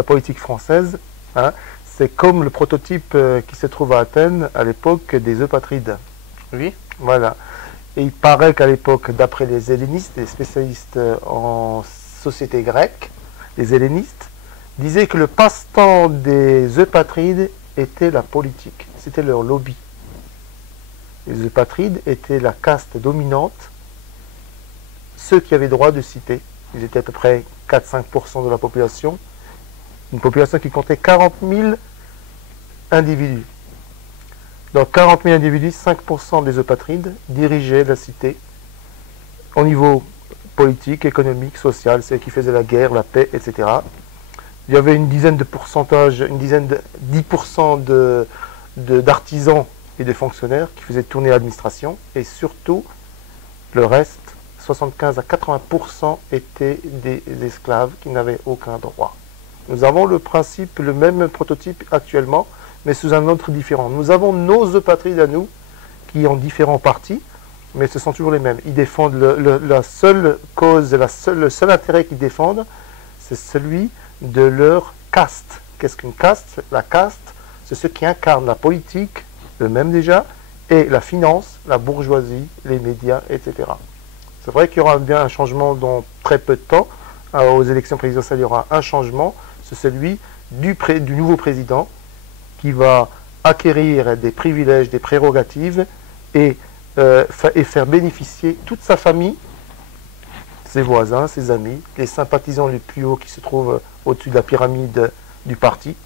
la politique française, hein, c'est comme le prototype qui se trouve à Athènes à l'époque des Eupatrides. Oui. Voilà. Et il paraît qu'à l'époque, d'après les hellénistes, les spécialistes en société grecque, les hellénistes, disaient que le passe-temps des Eupatrides était la politique. C'était leur lobby. Les Eupatrides étaient la caste dominante, ceux qui avaient droit de citer. Ils étaient à peu près 4-5% de la population. Une population qui comptait 40 000 individus. Donc 40 000 individus, 5% des Eupatrides dirigeaient la cité au niveau politique, économique, social, c'est eux qui faisaient la guerre, la paix, etc. Il y avait une dizaine de pourcentages, 10% d'artisans et de fonctionnaires qui faisaient tourner l'administration, et surtout le reste, 75 à 80% étaient des esclaves qui n'avaient aucun droit. Nous avons le principe, le même prototype actuellement, mais sous un autre différent. Nous avons nos Eupatrides à nous, qui ont différents partis, mais ce sont toujours les mêmes. Ils défendent la seule cause, le seul intérêt qu'ils défendent, c'est celui de leur caste. Qu'est-ce qu'une caste? La caste, c'est ceux qui incarnent la politique, eux-mêmes déjà, et la finance, la bourgeoisie, les médias, etc. C'est vrai qu'il y aura bien un changement dans très peu de temps. Aux élections présidentielles, il y aura un changement, c'est celui du nouveau président qui va acquérir des privilèges, des prérogatives et faire bénéficier toute sa famille, ses voisins, ses amis, les sympathisants les plus hauts qui se trouvent au-dessus de la pyramide du parti.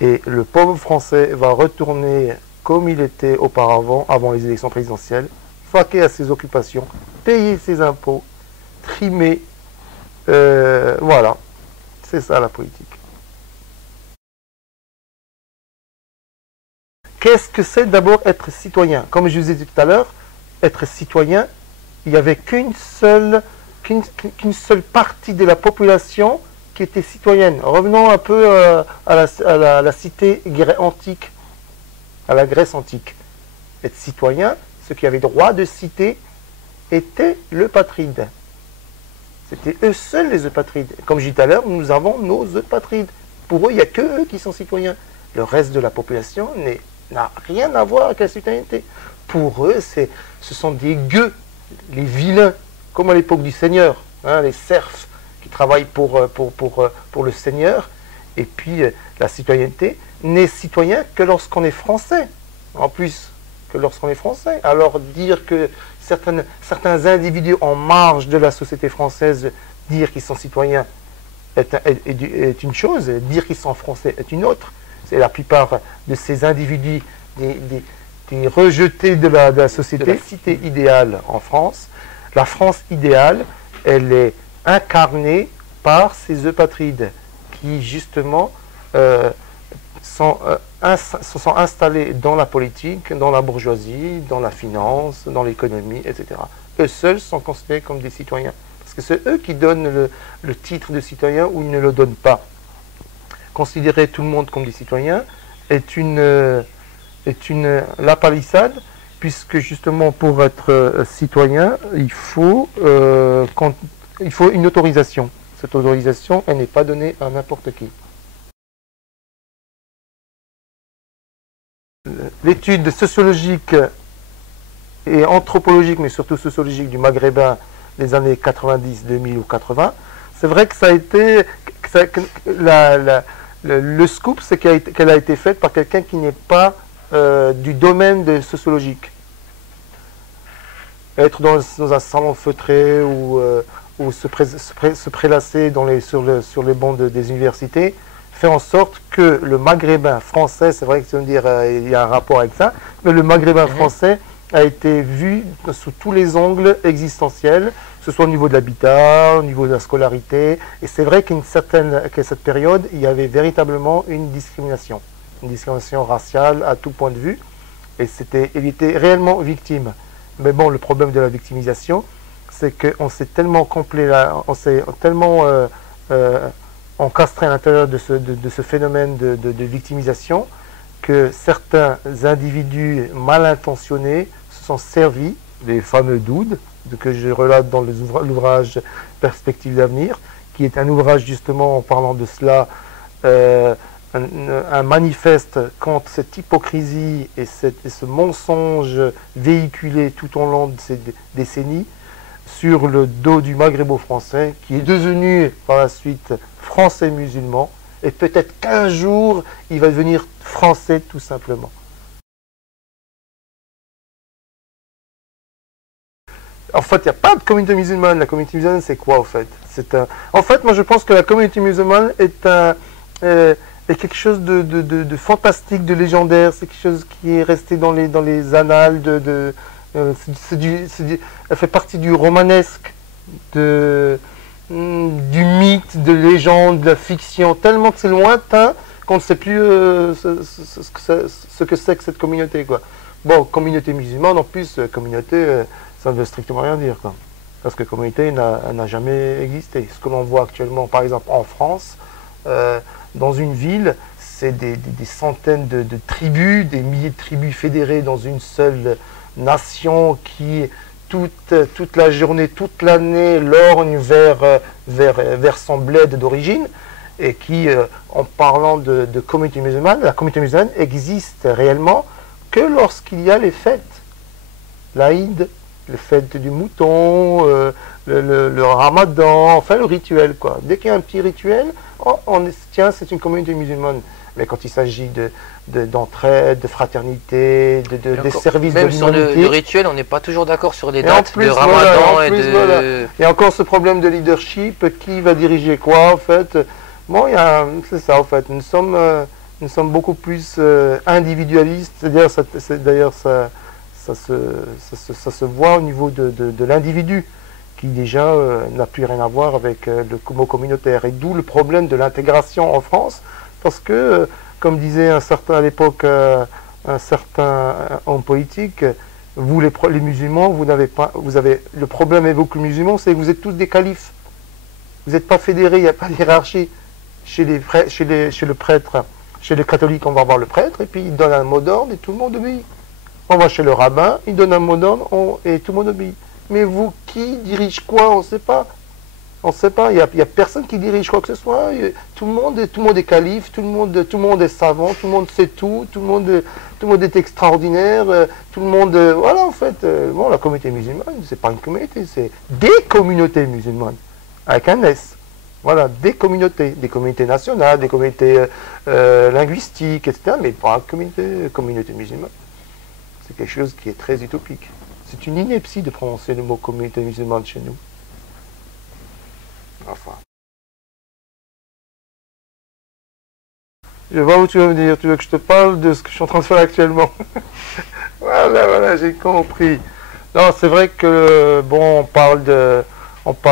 Et le pauvre Français va retourner comme il était auparavant, avant les élections présidentielles, vaquer à ses occupations, payer ses impôts, trimer. Voilà, c'est ça la politique. Qu'est-ce que c'est d'abord être citoyen? Comme je vous ai dit tout à l'heure, être citoyen, il n'y avait qu'une seule partie de la population qui était citoyenne. Revenons un peu à la cité antique, à la Grèce antique. Être citoyen, ceux qui avaient droit de citer, étaient l'Eupatride. C'était eux seuls les Eupatrides. Comme je disais tout à l'heure, nous avons nos Eupatrides. Pour eux, il n'y a que eux qui sont citoyens. Le reste de la population n'a rien à voir avec la citoyenneté. Pour eux, ce sont des gueux, les vilains, comme à l'époque du Seigneur, hein, les serfs qui travaillent pour le Seigneur. Et puis, la citoyenneté n'est citoyen que lorsqu'on est français. En plus, que lorsqu'on est français. Alors, dire que certains individus en marge de la société française, dire qu'ils sont citoyens est une chose, dire qu'ils sont français est une autre. C'est la plupart de ces individus, des rejetés de la société, de la cité idéale en France. La France idéale, elle est incarnée par ces Eupatrides qui, justement, sont installés dans la politique, dans la bourgeoisie, dans la finance, dans l'économie, etc. Eux seuls sont considérés comme des citoyens. Parce que c'est eux qui donnent le titre de citoyen ou ils ne le donnent pas. Considérer tout le monde comme des citoyens est la palissade, puisque justement pour être citoyen, il faut une autorisation. Cette autorisation, elle n'est pas donnée à n'importe qui. L'étude sociologique et anthropologique, mais surtout sociologique du Maghrébin des années 90, 2000 ou 80, c'est vrai que ça a été... le scoop, c'est qu'elle a été faite par quelqu'un qui n'est pas du domaine sociologique. Être dans un salon feutré ou se prélasser sur les bancs des universités fait en sorte que le maghrébin français, c'est vrai que dire il y a un rapport avec ça, mais le maghrébin français a été vu sous tous les angles existentiels, que ce soit au niveau de l'habitat, au niveau de la scolarité, et c'est vrai qu'à cette période, il y avait véritablement une discrimination raciale à tout point de vue, et il était réellement victime. Mais bon, le problème de la victimisation, c'est qu'on s'est tellement encastré à l'intérieur de ce phénomène de victimisation que certains individus mal intentionnés se sont servis des fameux doudes que je relate dans l'ouvrage Perspectives d'avenir, qui est un ouvrage justement en parlant de cela euh, un, un manifeste contre cette hypocrisie et ce mensonge véhiculé tout au long de ces décennies sur le dos du maghrébo-français, qui est devenu par la suite français musulman, et peut-être qu'un jour, il va devenir français tout simplement. En fait, il n'y a pas de communauté musulmane. La communauté musulmane, c'est quoi, en fait? En fait, moi, je pense que la communauté musulmane est quelque chose de fantastique, de légendaire. C'est quelque chose qui est resté dans les annales elle fait partie du romanesque, du mythe, de légende, de la fiction, tellement que c'est lointain qu'on ne sait plus ce que c'est que cette communauté, quoi. Bon, communauté musulmane, en plus, communauté, ça ne veut strictement rien dire, quoi. Parce que communauté n'a jamais existé. Ce que l'on voit actuellement, par exemple, en France, dans une ville, c'est des centaines de tribus, des milliers de tribus fédérées dans une seule nation qui, toute la journée, toute l'année, lorgne vers son bled d'origine, et qui, en parlant de communauté musulmane, la communauté musulmane existe réellement que lorsqu'il y a les fêtes. L'Aïd, les fêtes du mouton, le ramadan, enfin le rituel, quoi. Dès qu'il y a un petit rituel, tiens, c'est une communauté musulmane. Mais quand il s'agit d'entraide, de fraternité, des services de l'humanité... Même sur le rituel, on n'est pas toujours d'accord sur les dates de Ramadan Il y a encore ce problème de leadership, qui va diriger quoi, en fait. Bon, c'est ça, en fait. Nous sommes beaucoup plus individualistes. D'ailleurs, ça se voit au niveau de l'individu, qui déjà n'a plus rien à voir avec le mot communautaire. Et d'où le problème de l'intégration en France, parce que, comme disait à l'époque un certain homme politique, vous les musulmans, le problème avec vous les musulmans, c'est que vous êtes tous des califes. Vous n'êtes pas fédérés, il n'y a pas de hiérarchie. Chez le prêtre, chez les catholiques, on va voir le prêtre, et puis il donne un mot d'ordre et tout le monde obéit. On va chez le rabbin, il donne un mot d'ordre et tout le monde obéit. Mais vous, qui dirige quoi? On ne sait pas. On ne sait pas, il n'y a personne qui dirige quoi que ce soit. Tout le monde est calife, tout le monde est savant, tout le monde sait tout le monde est extraordinaire, tout le monde... voilà, en fait, bon, la communauté musulmane, c'est pas une communauté, c'est des communautés musulmanes, avec un S. Voilà, des communautés nationales, des communautés linguistiques, etc., mais pas une communauté musulmane. C'est quelque chose qui est très utopique. C'est une ineptie de prononcer le mot communauté musulmane chez nous. Enfin. Je vois où tu veux me dire. Tu veux que je te parle de ce que je suis en train de faire actuellement? Voilà, j'ai compris. Non, c'est vrai que, bon,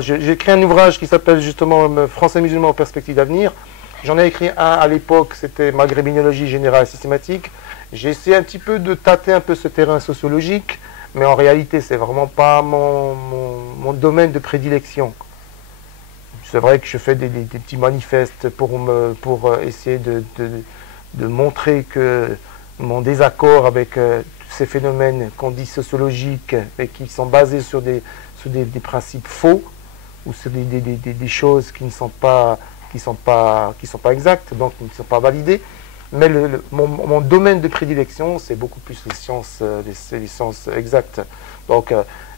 j'ai écrit un ouvrage qui s'appelle justement Français musulmans en perspective d'avenir. J'en ai écrit un à l'époque, c'était Maghrébinologie générale et systématique. J'ai essayé un petit peu de tâter un peu ce terrain sociologique, mais en réalité, c'est vraiment pas mon domaine de prédilection. C'est vrai que je fais des petits manifestes pour essayer de montrer que mon désaccord avec ces phénomènes qu'on dit sociologiques et qui sont basés sur des principes faux ou sur des choses qui ne sont pas exactes, donc qui ne sont pas validées. Mais mon domaine de prédilection, c'est beaucoup plus les sciences exactes. Donc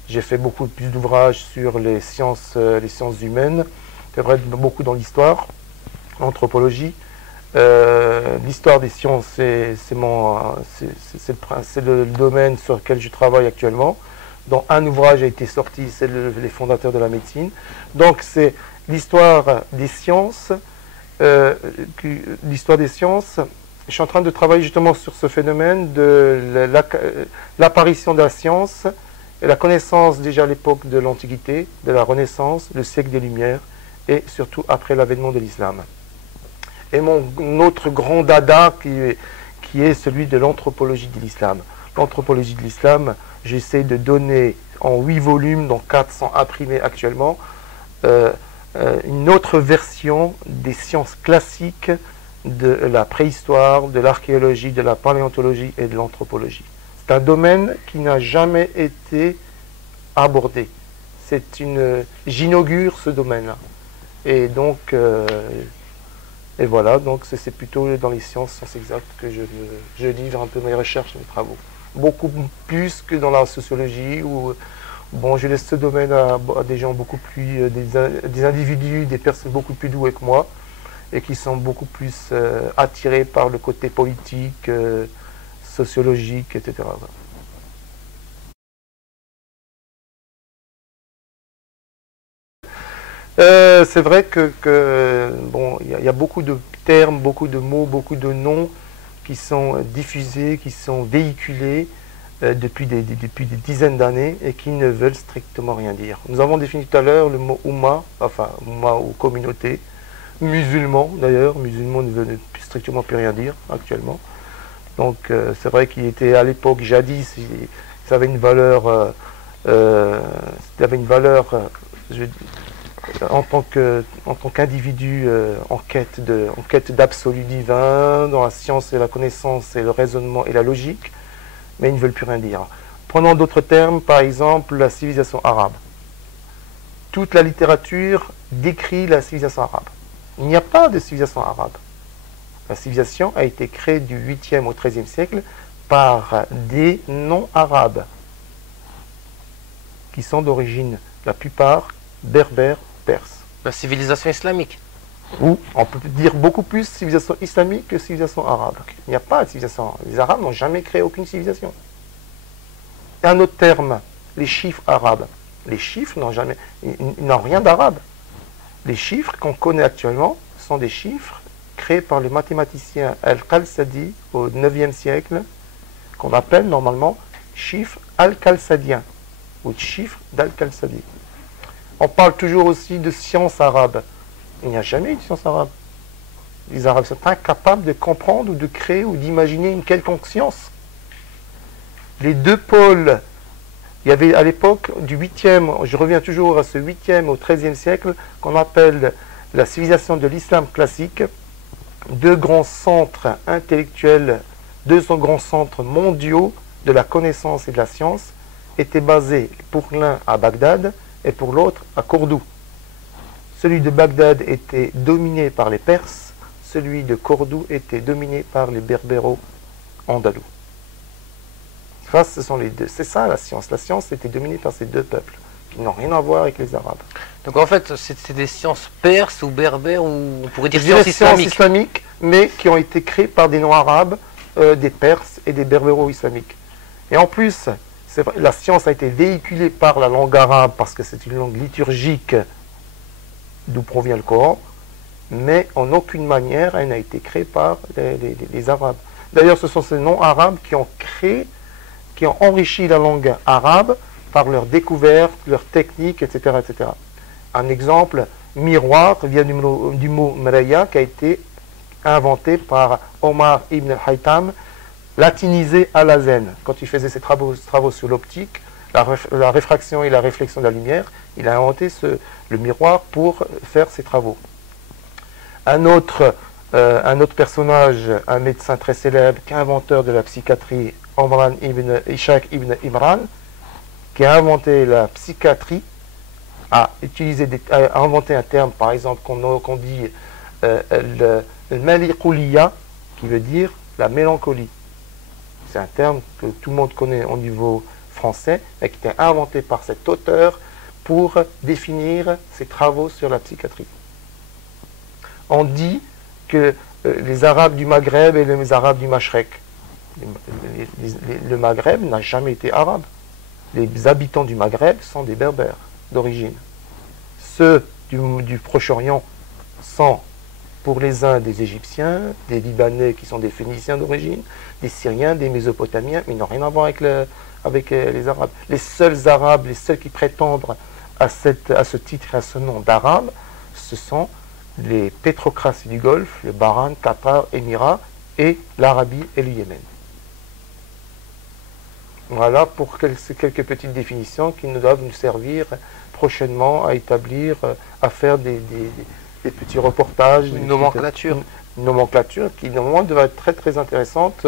j'ai fait beaucoup plus d'ouvrages sur les sciences humaines. C'est vrai, beaucoup dans l'histoire, l'anthropologie. L'histoire des sciences, c'est le domaine sur lequel je travaille actuellement. Dont un ouvrage a été sorti, c'est les fondateurs de la médecine. Donc c'est l'histoire des sciences. L'histoire des sciences. Je suis en train de travailler justement sur ce phénomène de l'apparition de la science et la connaissance déjà à l'époque de l'Antiquité, de la Renaissance, le siècle des Lumières, et surtout après l'avènement de l'islam. Et mon autre grand dada qui est celui de l'anthropologie de l'islam. L'anthropologie de l'islam, j'essaie de donner en 8 volumes, dont 4 sont imprimés actuellement, une autre version des sciences classiques de la préhistoire, de l'archéologie, de la paléontologie et de l'anthropologie. C'est un domaine qui n'a jamais été abordé. J'inaugure ce domaine-là. Et donc, Et voilà, donc c'est plutôt dans les sciences exactes que je livre un peu mes recherches, mes travaux. Beaucoup plus que dans la sociologie où, bon, je laisse ce domaine à des gens beaucoup plus, des individus, des personnes beaucoup plus douées que moi et qui sont beaucoup plus attirés par le côté politique, sociologique, etc. C'est vrai que bon, il y a beaucoup de termes, beaucoup de mots, beaucoup de noms qui sont diffusés, qui sont véhiculés depuis des dizaines d'années et qui ne veulent strictement rien dire. Nous avons défini tout à l'heure le mot Oumma, enfin Oumma ou communauté, musulman d'ailleurs, musulman ne veut strictement plus rien dire actuellement. Donc c'est vrai qu'il était à l'époque, jadis, ça avait une valeur, en tant qu'individu en quête d'absolu divin, dans la science et la connaissance et le raisonnement et la logique, mais ils ne veulent plus rien dire. Prenons d'autres termes, par exemple la civilisation arabe. Toute la littérature décrit la civilisation arabe. Il n'y a pas de civilisation arabe. La civilisation a été créée du 8e au 13e siècle par des non-arabes qui sont d'origine, la plupart, berbères, perses. La civilisation islamique. Ou, on peut dire beaucoup plus civilisation islamique que civilisation arabe. Il n'y a pas de civilisation arabe. Les Arabes n'ont jamais créé aucune civilisation. Un autre terme, les chiffres arabes. Les chiffres n'ont rien d'arabe. Les chiffres qu'on connaît actuellement sont des chiffres créés par le mathématicien Al-Khalsadi au 9e siècle, qu'on appelle normalement chiffres al-Khalsadiens, ou chiffres d'Al-Khalsadi. On parle toujours aussi de science arabe. Il n'y a jamais eu de science arabe. Les Arabes sont incapables de comprendre ou de créer ou d'imaginer une quelconque science. Les deux pôles, il y avait à l'époque du 8e, je reviens toujours à ce 8e au 13e siècle, qu'on appelle la civilisation de l'islam classique, deux grands centres intellectuels, deux grands centres mondiaux de la connaissance et de la science, étaient basés pour l'un à Bagdad et pour l'autre à Cordoue. Celui de Bagdad était dominé par les Perses, celui de Cordoue était dominé par les Berbéro-Andalous. Ça, ce sont les deux. C'est ça la science. La science était dominée par ces deux peuples qui n'ont rien à voir avec les Arabes. Donc en fait, c'est des sciences perses ou berbères, ou on pourrait dire sciences islamiques, mais qui ont été créées par des non-arabes, des Perses et des berbéro-islamiques. Et en plus, la science a été véhiculée par la langue arabe parce que c'est une langue liturgique d'où provient le Coran, mais en aucune manière elle n'a été créée par les Arabes. D'ailleurs, ce sont ces non-arabes qui ont enrichi la langue arabe par leurs découvertes, leurs techniques, etc., etc. Un exemple, miroir, vient du mot maraya, qui a été inventé par Omar ibn al-Haytham, latinisé à la zen. Quand il faisait ses travaux sur l'optique, la réfraction et la réflexion de la lumière, il a inventé le miroir pour faire ses travaux. Un autre personnage, un médecin très célèbre, qui est inventeur de la psychiatrie, Ishaq ibn Imran, qui a inventé la psychiatrie, a inventé un terme, par exemple, qu'on dit le maliquliya, qui veut dire la mélancolie. C'est un terme que tout le monde connaît au niveau français, et qui était inventé par cet auteur pour définir ses travaux sur la psychiatrie. On dit que les Arabes du Maghreb et les Arabes du Mashrek, le Maghreb n'a jamais été arabe. Les habitants du Maghreb sont des berbères d'origine. Ceux du Proche-Orient sont pour les uns des Égyptiens, des Libanais qui sont des Phéniciens d'origine, des Syriens, des Mésopotamiens, mais ils n'ont rien à voir avec les Arabes. Les seuls Arabes, les seuls qui prétendent à ce titre, à ce nom d'Arabe, ce sont les pétrocraties du Golfe, le Bahreïn, Qatar, Émirats, et l'Arabie et le Yémen. Voilà pour quelques petites définitions qui nous doivent nous servir prochainement à établir, à faire des petits reportages. Une nomenclature. Une nomenclature qui normalement devrait être très très intéressante.